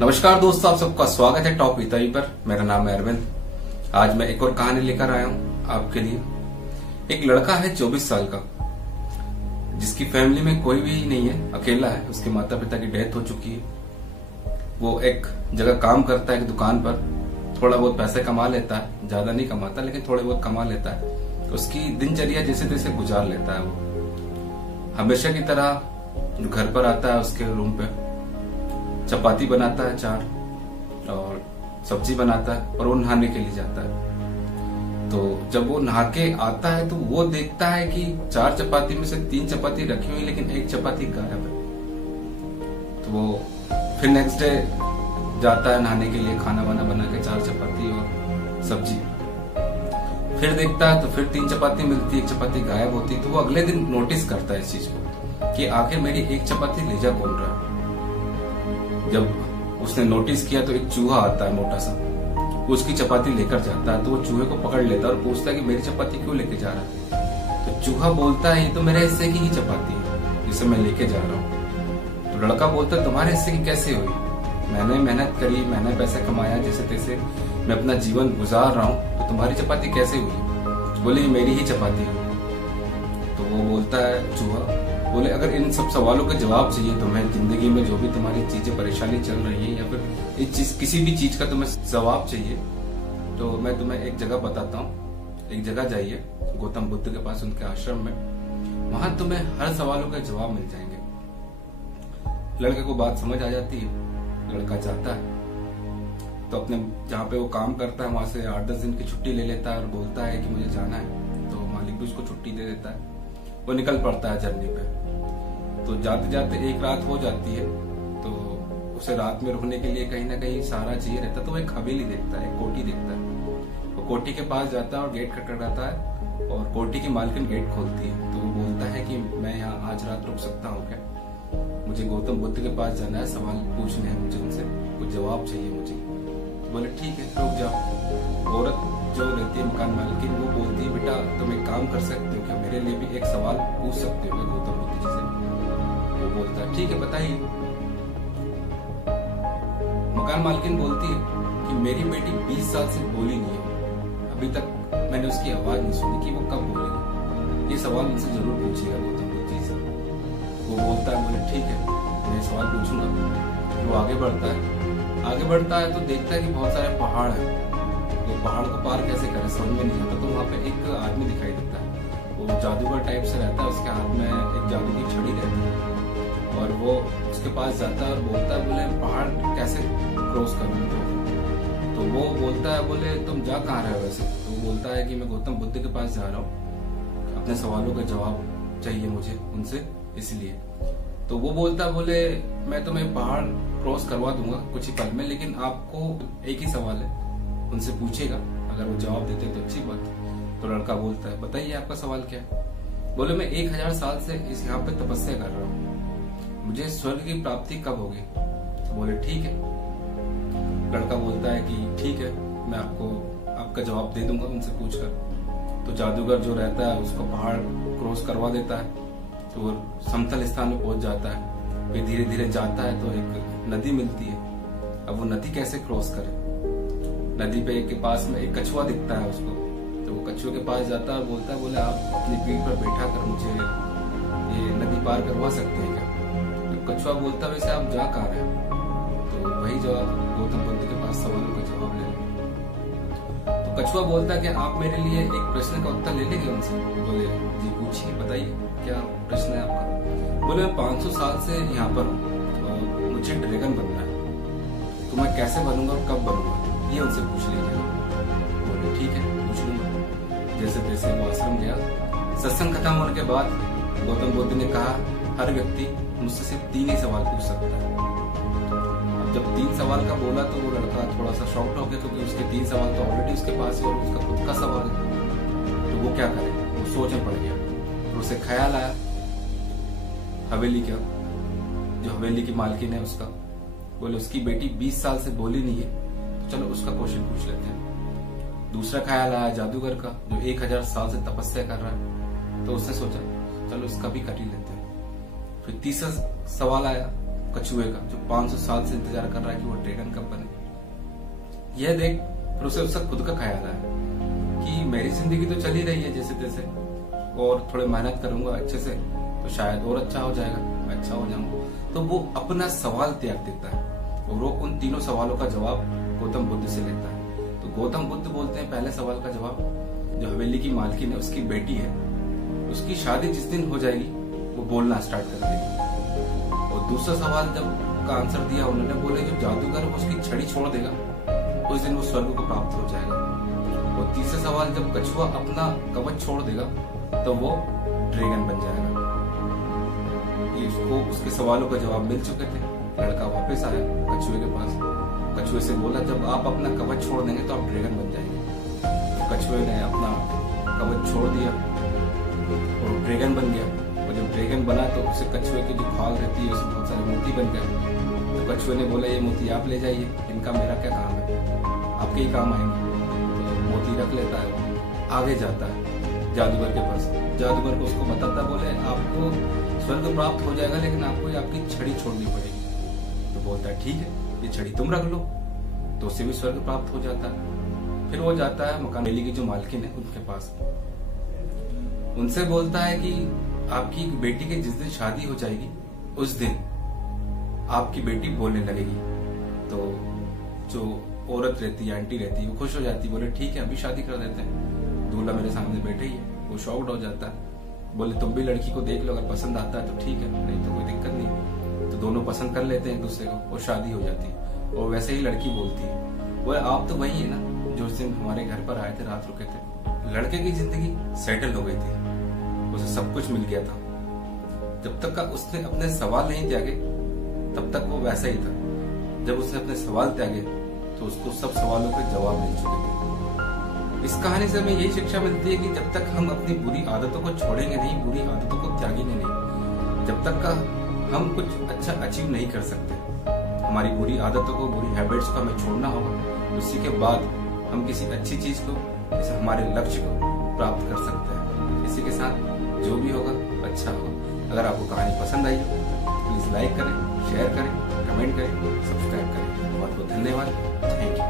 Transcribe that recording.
नमस्कार दोस्तों, आप सबका स्वागत है टॉप विताई पर। मेरा नाम है अरविंद। आज मैं एक और कहानी लेकर आया हूँ आपके लिए। एक लड़का है 24 साल का, जिसकी फैमिली में कोई भी नहीं है, अकेला है। उसके माता पिता की डेथ हो चुकी है। वो एक जगह काम करता है, एक दुकान पर। थोड़ा बहुत पैसे कमा लेता है, ज्यादा नहीं कमाता लेकिन थोड़े बहुत कमा लेता है। उसकी दिनचर्या जैसे तैसे गुजार लेता है। वो हमेशा की तरह घर पर आता है, उसके रूम पे चपाती बनाता है 4 और सब्जी बनाता है और वो नहाने के लिए जाता है। तो जब वो नहा के आता है तो वो देखता है कि 4 चपाती में से 3 चपाती रखी हुई लेकिन 1 चपाती गायब है। तो वो फिर नेक्स्ट डे जाता है नहाने के लिए, खाना वाना बना के 4 चपाती और सब्जी। फिर देखता है तो फिर 3 चपाती मिलती है, 1 चपाती गायब होती है। तो वो अगले दिन नोटिस करता है इस चीज को कि आखिर मेरी 1 चपाती ले जा कौन रहा है। जब उसने नोटिस किया तो एक चूहा आता है मोटा सा, वो उसकी चपाती लेकर जाता है। तो वो चूहे को पकड़ लेता है और पूछता है कि मेरी चपाती क्यों लेके जा रहा है। तो चूहा बोलता है ये तो मेरे हिस्से की ही चपाती है जिसे मैं लेके जा रहा हूँ। तो लड़का बोलता है तुम्हारे हिस्से की कैसे हुई? मैंने मेहनत करी, मैंने पैसे कमाया, जैसे तैसे मैं अपना जीवन गुजार रहा हूँ, तो तुम्हारी चपाती कैसे हुई? बोले मेरी ही चपाती है। तो वो बोलता है चूहा, बोले अगर इन सब सवालों के जवाब चाहिए तुम्हें, जिंदगी में जो भी तुम्हारी चीजें परेशानी चल रही है या फिर इस चीज किसी भी चीज का तुम्हें जवाब चाहिए, तो मैं तुम्हें एक जगह बताता हूँ। एक जगह जाइए गौतम बुद्ध के पास, उनके आश्रम में, वहां तुम्हें हर सवालों के जवाब मिल जाएंगे। लड़के को बात समझ आ जाती है। लड़का जाता है तो अपने जहाँ पे वो काम करता है वहां से 8-10 दिन की छुट्टी ले लेता है और बोलता है कि मुझे जाना है। तो मालिक भी उसको छुट्टी दे देता है। वो निकल पड़ता है जर्नी पे। तो जाते जाते एक रात हो जाती है। तो उसे रात में रुकने के लिए कहीं ना कहीं सहारा चाहिए रहता है। तो वो एक हवेली देखता है, एक कोठी देखता है। वो कोठी के पास जाता है और गेट खटखटाता है और कोठी की मालकिन गेट खोलती है। तो वो बोलता है कि मैं यहाँ आज रात रुक सकता हूँ क्या? मुझे गौतम बुद्ध के पास जाना है, सवाल पूछने हैं मुझे, उनसे कुछ जवाब चाहिए मुझे। तो बोले ठीक है रुक जाओ। औरत जो रहती है मकान मालकिन, वो बोलती है बेटा तुम एक काम कर सकते हो क्या, मेरे लिए भी एक सवाल पूछ सकते हो गौतम बुद्ध जी से? वो बोलता है ठीक है बताइए। मकान मालकिन बोलती है कि मेरी बेटी 20 साल से बोली नहीं है, अभी तक मैंने उसकी आवाज नहीं सुनी कि वो कब बोलेगी। ये सवाल मुझसे जरूर पूछिएगा गौतम बुद्ध जी से। वो बोलता है, बोले ठीक है मैं सवाल पूछूंगा। वो आगे बढ़ता है तो देखता है कि बहुत सारे पहाड़ हैं। वो पहाड़ को पार कैसे करे समझ में नहीं आता। तो वहाँ पे एक आदमी दिखाई देता है। वो जादूगर टाइप से रहता है, उसके हाथ में एक जादू की छड़ी रहती है और वो उसके पास जाता है और बोलता है बोले पहाड़ कैसे क्रॉस करूँ? तो वो बोलता है बोले तुम जा कहाँ रहे हो वैसे? तो वो बोलता है कि मैं गौतम बुद्ध के पास जा रहा हूँ, अपने सवालों का जवाब चाहिए मुझे उनसे, इसलिए। तो वो बोलता है बोले मैं तुम्हें पहाड़ क्रॉस करवा दूंगा कुछ ही पल में, लेकिन आपको एक ही सवाल है, उनसे पूछेगा, अगर वो जवाब देते तो अच्छी बात। तो लड़का बोलता है बताइए आपका सवाल क्या है? बोले मैं 1000 साल से इस यहाँ पे तपस्या कर रहा हूँ, मुझे स्वर्ग की प्राप्ति कब होगी? तो बोले ठीक है। लड़का बोलता है कि ठीक है मैं आपको आपका जवाब दे दूंगा उनसे पूछकर। तो जादूगर जो रहता है उसको पहाड़ क्रॉस करवा देता है। तो वो समतल स्थान में पहुंच जाता है। फिर धीरे धीरे जाता है तो एक नदी मिलती है। अब वो नदी कैसे क्रॉस करे? नदी पे के पास में एक कछुआ दिखता है उसको। तो वो कछुए के पास जाता है और बोलता है बोले आप अपनी पीठ पर बैठा कर मुझे ये नदी पार करवा सकते हैं क्या? तो कछुआ बोलता है वैसे आप जा कहाँ रहे हो? तो वही जवाब गौतम बुद्ध के पास सवालों का जवाब ले। तो कछुआ बोलता है कि आप मेरे लिए एक प्रश्न का उत्तर ले लेंगे उनसे? बोले जी पूछिए बताइए क्या प्रश्न है आपका? बोले मैं 500 साल से यहाँ पर हूँ और मुझे ड्रैगन बनना है, तो मैं कैसे बनूंगा और कब बनूंगा ये उनसे पूछ लीजिएगा। बोले ठीक है पूछ लूंगा। जैसे तैसे वो आश्रम गया। सत्संग खत्म होने के बाद गौतम बुद्ध ने कहा हर व्यक्ति मुझसे सिर्फ 3 ही सवाल पूछ सकता है। अब जब 3 सवाल का बोला तो वो लड़का थोड़ा सा शॉक्ड हो गया, क्योंकि उसके 3 सवाल तो ऑलरेडी उसके पास है और उसका खुद का सवाल है। तो वो क्या करे, वो सोच में पड़ गया। तो उसे ख्याल आया हवेली का, जो हवेली की मालकिन है उसका। बोले उसकी बेटी 20 साल से बोली नहीं है, तो चलो उसका क्वेश्चन पूछ लेते हैं। दूसरा ख्याल आया जादूगर का, जो 1000 साल से तपस्या कर रहा है। तो उसने सोचा चलो उसका भी कर ही लेते हैं। फिर तीसरा सवाल आया कछुए का, जो 500 साल से इंतजार कर रहा है कि वो ड्रैगन कब बने। यह देख फिर उसे उसका खुद का ख्याल आया कि मेरी जिंदगी तो चल ही रही है जैसे तैसे, और थोड़े मेहनत करूंगा अच्छे से तो शायद और अच्छा हो जाएगा, मैं अच्छा हो जाऊंगा। तो वो अपना सवाल त्याग देता है और वो उन तीनों सवालों का जवाब गौतम बुद्ध से लेता है। तो गौतम बुद्ध बोलते हैं पहले सवाल का जवाब, जो हवेली की मालकिन है उसकी बेटी है, उसकी शादी जिस दिन हो जाएगी वो बोलना स्टार्ट कर देगी। और दूसरा सवाल जब का आंसर दिया उन्होंने, बोले जो जादूगर वो उसकी छड़ी छोड़ देगा उस दिन वो स्वर्ग को प्राप्त हो जाएगा। और तीसरा सवाल जब कछुआ अपना कवच छोड़ देगा तो वो ड्रैगन बन जाएगा। इसको उसके सवालों का जवाब मिल चुके थे। लड़का वापस आया कछुए के पास, कछुए से बोला जब आप अपना कवच छोड़ देंगे तो आप ड्रैगन बन जाएंगे। तो कछुए ने अपना कवच छोड़ दिया और ड्रैगन बन गया। और जब ड्रैगन बना तो उसे कछुए की जो खाल रहती है उसमें बहुत सारे मोती बन गए। तो कछुए ने बोला ये मोती आप ले जाइए, इनका मेरा क्या काम है, आपके ही काम आएंगे। तो मोती रख लेता है, आगे जाता है जादूगर के पास। जादूगर को उसको बताता, बोले आपको स्वर्ग प्राप्त हो जाएगा लेकिन आपको आपकी छड़ी छोड़नी पड़ेगी। तो बोलता है ठीक है, ये छड़ी तुम रख लो, तो उसे भी स्वर्ग प्राप्त हो जाता है। फिर वो जाता है मकान हवेली की जो मालकिन है उनके पास, उनसे बोलता है कि आपकी बेटी की जिस दिन शादी हो जाएगी उस दिन आपकी बेटी बोलने लगेगी। तो जो औरत रहती है, आंटी रहती है, वो खुश हो जाती है, बोले ठीक है अभी शादी कर देते हैं, दूल्हा मेरे सामने बैठे ही है। वो शॉक्ड हो जाता है, बोले तुम भी लड़की को देख लो, अगर पसंद आता है तो ठीक है, नहीं तो कोई दिक्कत नहीं। तो दोनों पसंद कर लेते हैं एक दूसरे को और शादी हो जाती है। और वैसे ही लड़की बोलती है, बोले आप तो वही है ना जो उस दिन हमारे घर पर आए थे, रात रुके थे। लड़के की जिंदगी सेटल हो गई थी, उसे सब कुछ मिल गया था। जब तक का उसने अपने सवाल नहीं त्यागे तब तक वो वैसा ही था। जब उसने अपने सवाल त्यागे तो उसको सब सवालों के जवाब मिल चुके थे। इस कहानी से हमें यही शिक्षा मिलती है कि जब तक हम अपनी बुरी आदतों को छोड़ेंगे नहीं, बुरी आदतों को त्यागेंगे नहीं, जब तक का हम कुछ अच्छा अचीव नहीं कर सकते। हमारी बुरी आदतों को, बुरी हैबिट्स को हमें छोड़ना होगा, उसी के बाद हम किसी अच्छी चीज को, जैसे हमारे लक्ष्य को प्राप्त कर सकते हैं। इसी के साथ जो भी होगा अच्छा होगा। अगर आपको कहानी पसंद आई तो प्लीज लाइक करें, शेयर करें, कमेंट करें, सब्सक्राइब करें। बहुत बहुत धन्यवाद। Thank you.